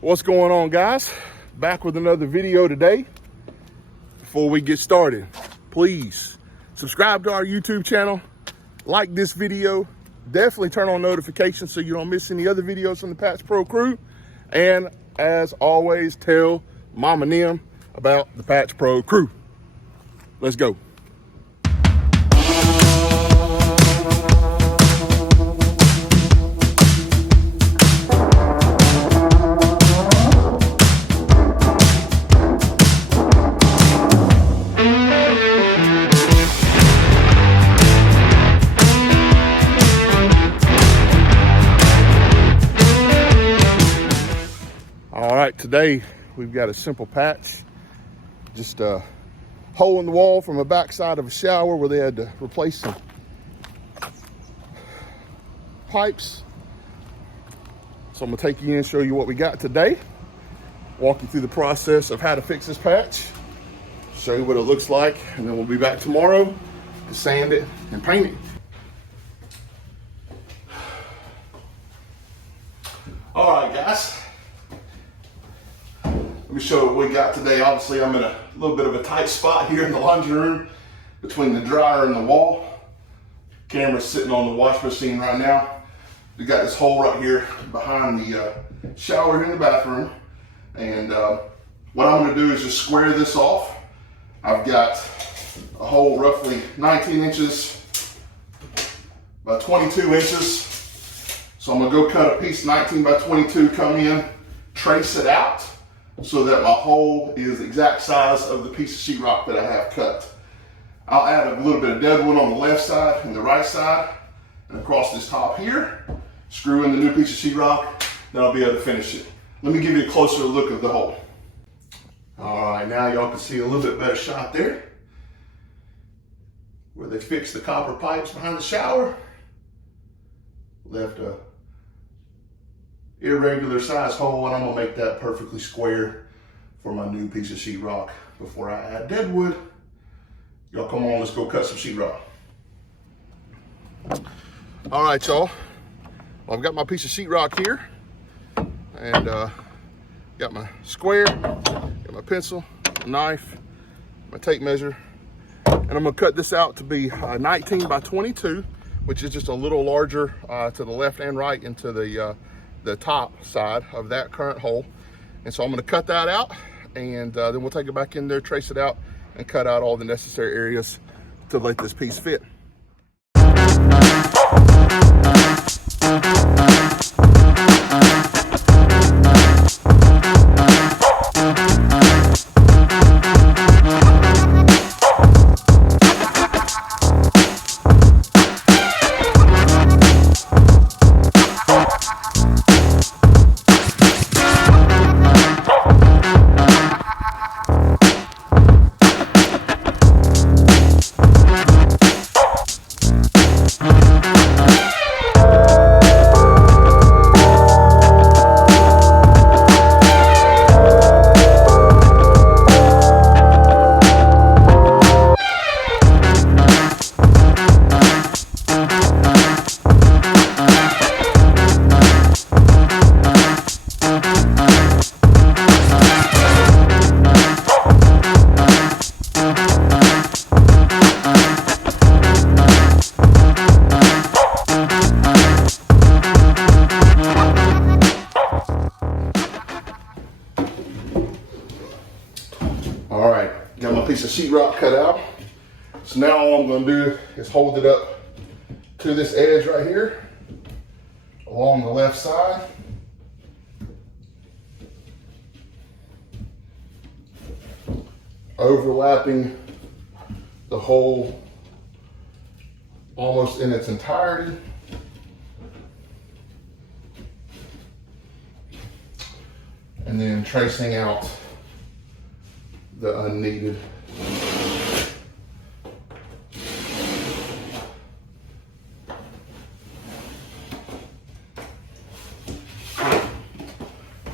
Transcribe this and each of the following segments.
What's going on, guys? Back with another video today. Before we get started, please subscribe to our YouTube channel, like this video, definitely turn on notifications so you don't miss any other videos from the Patch Pro crew, and as always, tell Mom and them about the Patch Pro crew. Let's go. All right, today we've got a simple patch, just a hole in the wall from the backside of a shower where they had to replace some pipes. So I'm gonna take you in and show you what we got today, walk you through the process of how to fix this patch, show you what it looks like, and then we'll be back tomorrow to sand it and paint it. All right, guys. Let me show you what we got today. Obviously, I'm in a little bit of a tight spot here in the laundry room between the dryer and the wall. Camera's sitting on the wash machine right now. We got this hole right here behind the shower in the bathroom. And what I'm gonna do is just square this off. I've got a hole roughly 19 inches by 22 inches. So I'm gonna go cut a piece 19 by 22, come in, trace it out, so that my hole is the exact size of the piece of sheetrock that I have cut. I'll add a little bit of deadwood on the left side and the right side, and across this top here, screw in the new piece of sheetrock, then I'll be able to finish it. Let me give you a closer look of the hole. All right, now y'all can see a little bit better shot there, where they fixed the copper pipes behind the shower. Left a irregular size hole, and I'm gonna make that perfectly square for my new piece of sheetrock. Before I add deadwood, y'all come on, let's go cut some sheetrock. All right, y'all. Well, I've got my piece of sheetrock here, and got my square, got my pencil, my knife, my tape measure, and I'm gonna cut this out to be 19 by 22, which is just a little larger to the left and right into the top side of that current hole. And so I'm gonna cut that out, and then we'll take it back in there, trace it out, and cut out all the necessary areas to let this piece fit. All right, got my piece of sheetrock cut out. So now all I'm gonna do is hold it up to this edge right here, along the left side. Overlapping the hole almost in its entirety. And then tracing out the unneeded.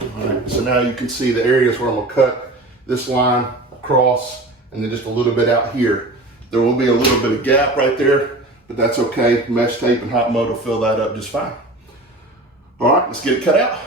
All right, so now you can see the areas where I'm gonna cut this line across and then just a little bit out here. There will be a little bit of gap right there, but that's okay. Mesh tape and hot mud will fill that up just fine. All right, let's get it cut out.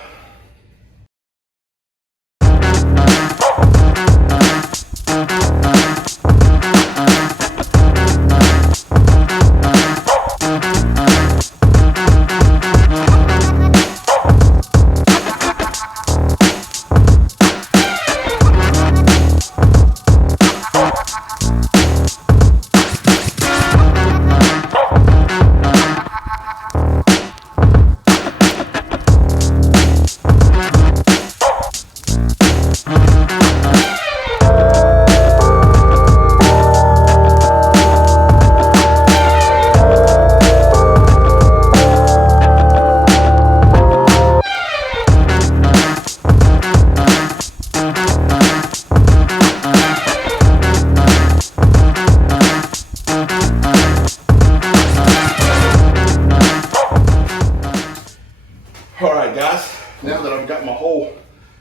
All right, guys, now that I've got my whole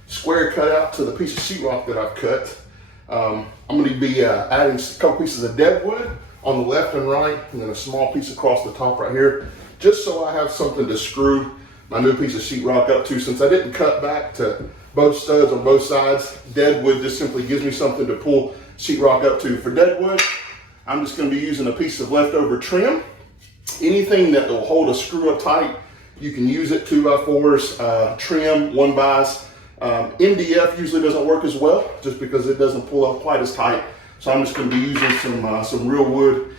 square cut out to the piece of sheetrock that I've cut, I'm going to be adding a couple pieces of deadwood on the left and right, and then a small piece across the top right here, just so I have something to screw my new piece of sheetrock up to. Since I didn't cut back to both studs on both sides, deadwood just simply gives me something to pull sheetrock up to. For deadwood, I'm just going to be using a piece of leftover trim. Anything that will hold a screw up tight, you can use it. 2x4s, trim, 1x. MDF usually doesn't work as well, just because it doesn't pull up quite as tight. So I'm just going to be using some real wood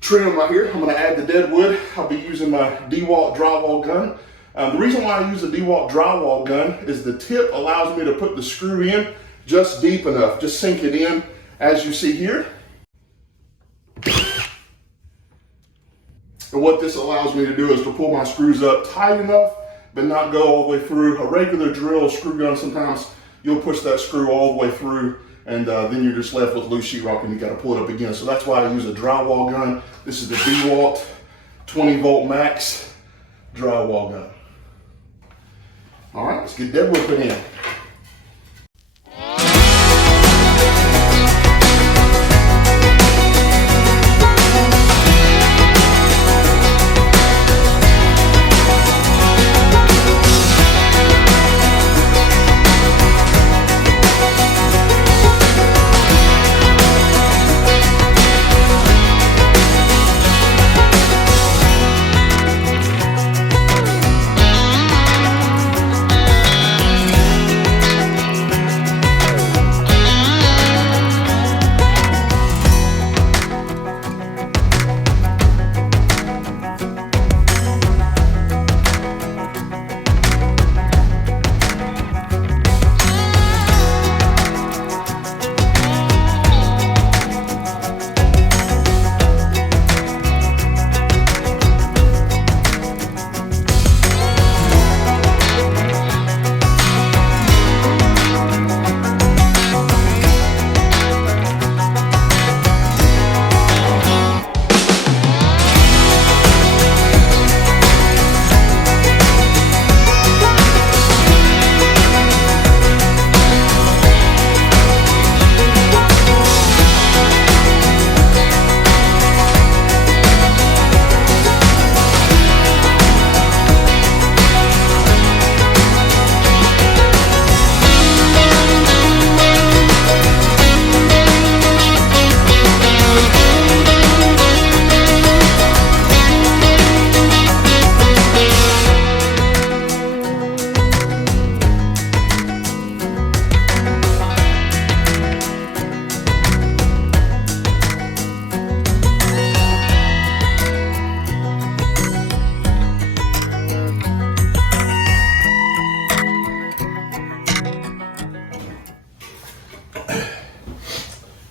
trim right here. I'm going to add the deadwood. I'll be using my DeWalt drywall gun. The reason why I use a DeWalt drywall gun is the tip allows me to put the screw in just deep enough, just sink it in as you see here. And what this allows me to do is to pull my screws up tight enough, but not go all the way through. A regular drill screw gun, sometimes you'll push that screw all the way through, and then you're just left with loose sheetrock and you gotta pull it up again. So that's why I use a drywall gun. This is the DeWalt 20 volt max drywall gun. All right, let's get deadwood put in.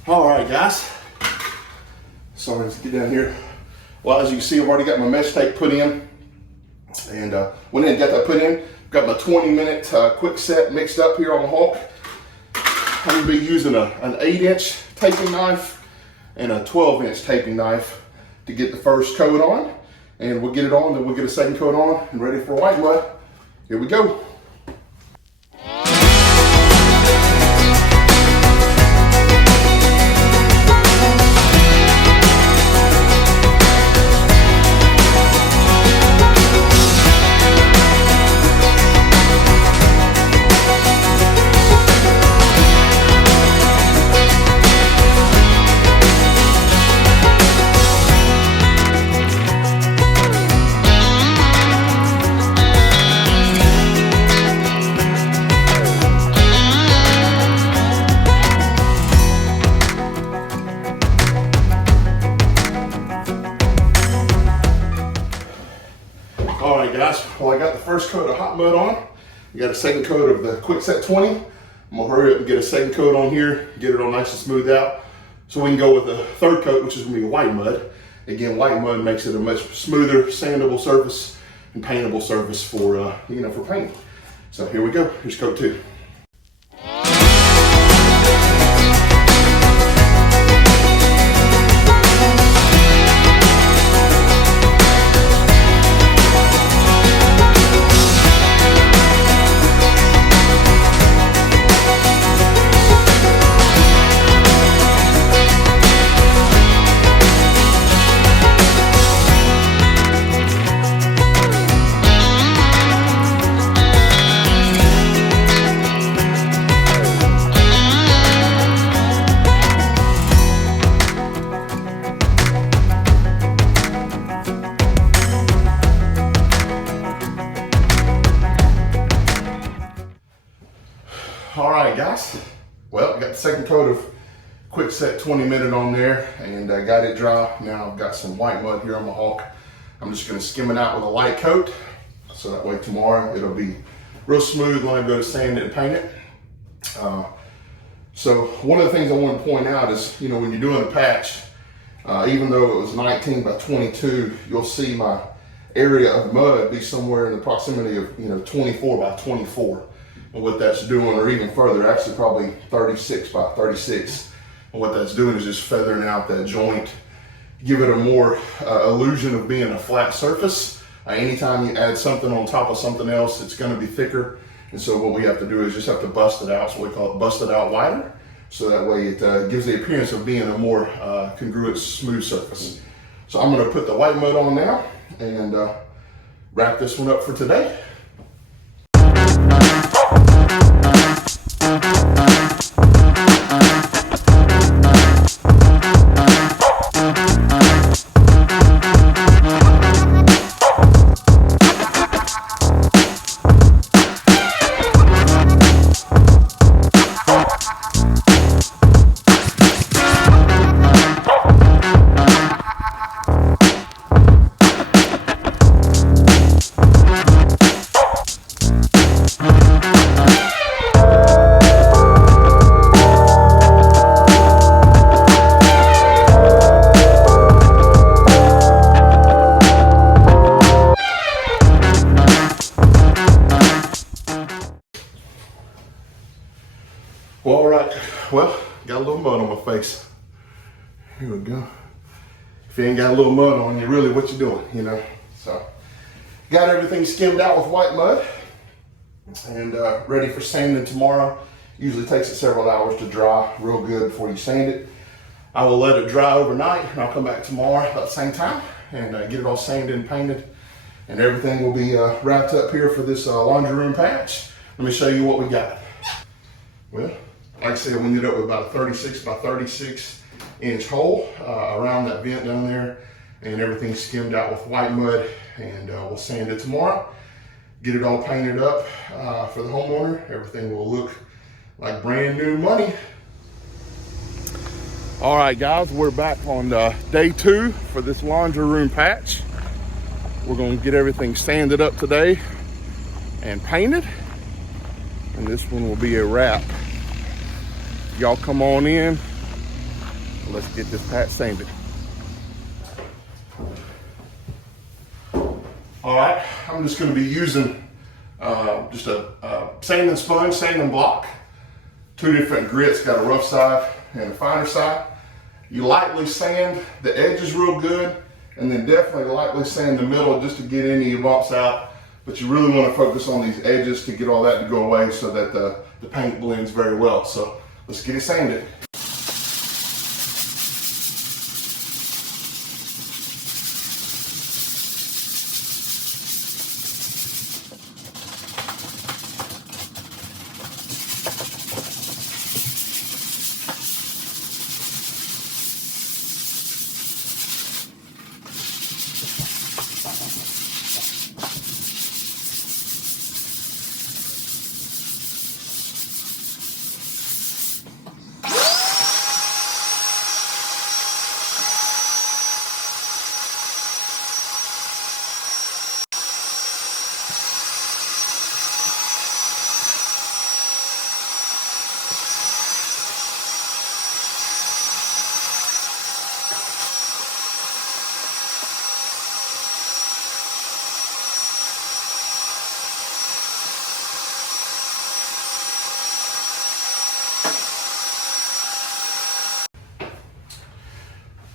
All right, guys. Sorry, let's get down here. Well, as you can see, I've already got my mesh tape put in. And went in and got that put in. Got my 20-minute quick set mixed up here on the Hawk. I'm gonna be using an 8-inch taping knife and a 12-inch taping knife to get the first coat on. And we'll get it on, then we'll get a second coat on and ready for white mud. Here we go. All right, guys, well, I got the first coat of hot mud on. You got a second coat of the Kwikset 20. I'm gonna hurry up and get a second coat on here, get it all nice and smoothed out, so we can go with the third coat, which is gonna be white mud. Again, white mud makes it a much smoother, sandable surface and paintable surface for, for painting. So here we go, here's coat 2. All right, guys. Well, got the second coat of Kwikset 20-minute on there, and I got it dry. Now I've got some white mud here on my Hawk. I'm just gonna skim it out with a light coat, so that way tomorrow it'll be real smooth when I go to sand it and paint it. So one of the things I want to point out is, you know, when you're doing a patch, even though it was 19 by 22, you'll see my area of mud be somewhere in the proximity of, 24 by 24. And what that's doing, or even further, actually probably 36 by 36. And what that's doing is just feathering out that joint, give it a more illusion of being a flat surface. Anytime you add something on top of something else, it's gonna be thicker. And so what we have to do is just have to bust it out. So we call it busted out wider. So that way it gives the appearance of being a more congruent, smooth surface. So I'm gonna put the white mud on now and wrap this one up for today. Well, all right, well, got a little mud on my face. Here we go. If you ain't got a little mud on you, really what you doing, So, got everything skimmed out with white mud and ready for sanding tomorrow. Usually takes it several hours to dry real good before you sand it. I will let it dry overnight and I'll come back tomorrow about the same time and get it all sanded and painted, and everything will be wrapped up here for this laundry room patch. Let me show you what we got. Well, like I said, we ended up with about a 36 by 36 inch hole around that vent down there, and everything skimmed out with white mud, and we'll sand it tomorrow, get it all painted up for the homeowner. Everything will look like brand new money. All right, guys, we're back on day 2 for this laundry room patch. We're gonna get everything sanded up today and painted, and this one will be a wrap. Y'all come on in, let's get this patch sanded. All right, I'm just gonna be using just a sanding sponge, sanding block, 2 different grits, got a rough side and a finer side. You lightly sand the edges real good, and then definitely lightly sand the middle just to get any of your bumps out. But you really wanna focus on these edges to get all that to go away so that the paint blends very well. So let's get it sanded.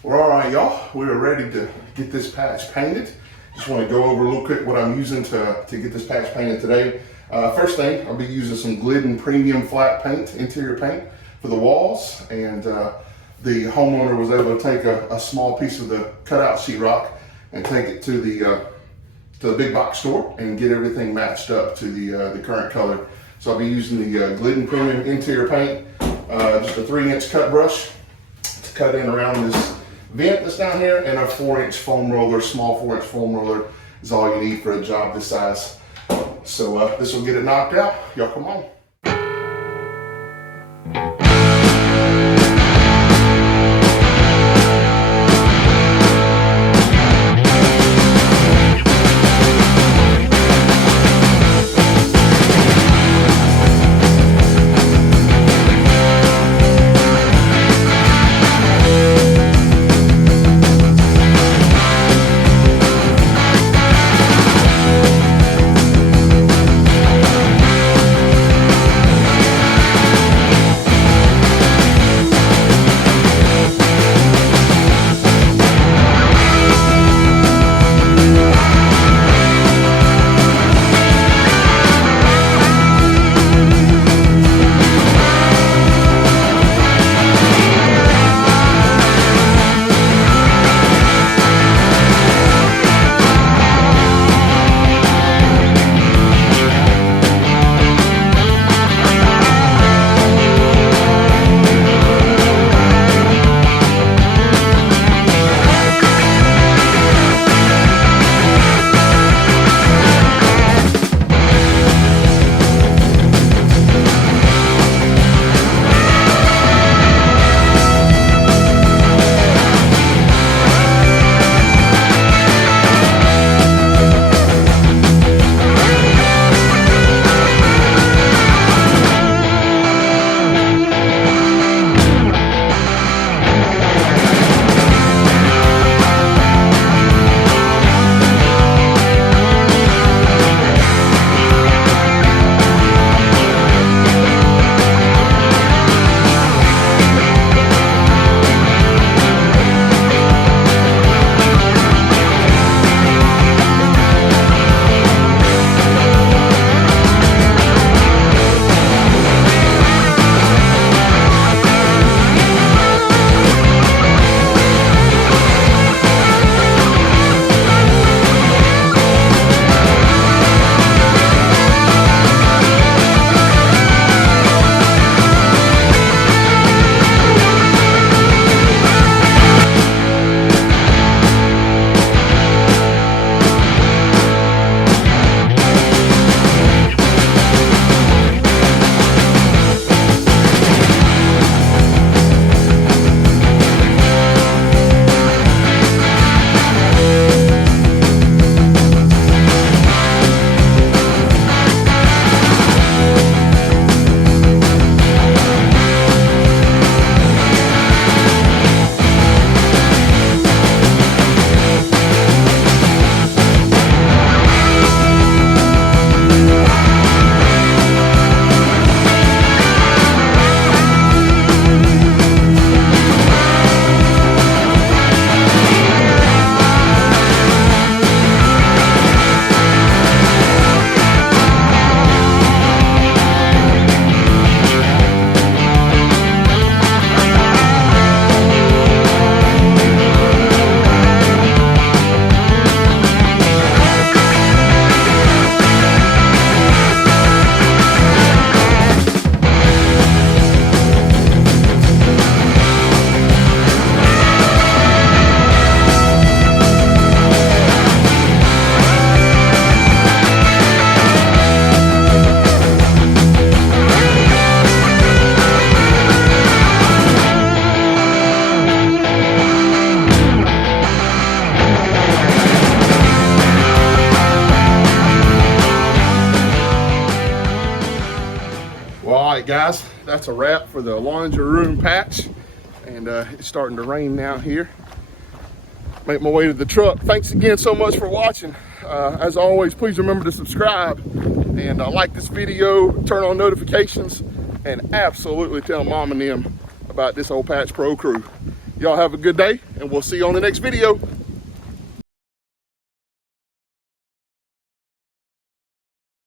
Well, all right, y'all, we are ready to get this patch painted. Just want to go over a little quick what I'm using to get this patch painted today. First thing, I'll be using some Glidden Premium Flat Paint, interior paint for the walls, and the homeowner was able to take a small piece of the cutout sheetrock and take it to the big box store and get everything matched up to the current color. So I'll be using the Glidden Premium interior paint, just a 3-inch cut brush to cut in around this vent that's down here, and a 4-inch foam roller. Small 4-inch foam roller is all you need for a job this size. So this will get it knocked out. Y'all come on. right, guys, that's a wrap for the laundry room patch, and it's starting to rain now here. Make my way to the truck. Thanks again so much for watching. As always, please remember to subscribe and like this video, turn on notifications, and absolutely tell Mom and them about this old Patch Pro crew. Y'all have a good day, and we'll see you on the next video.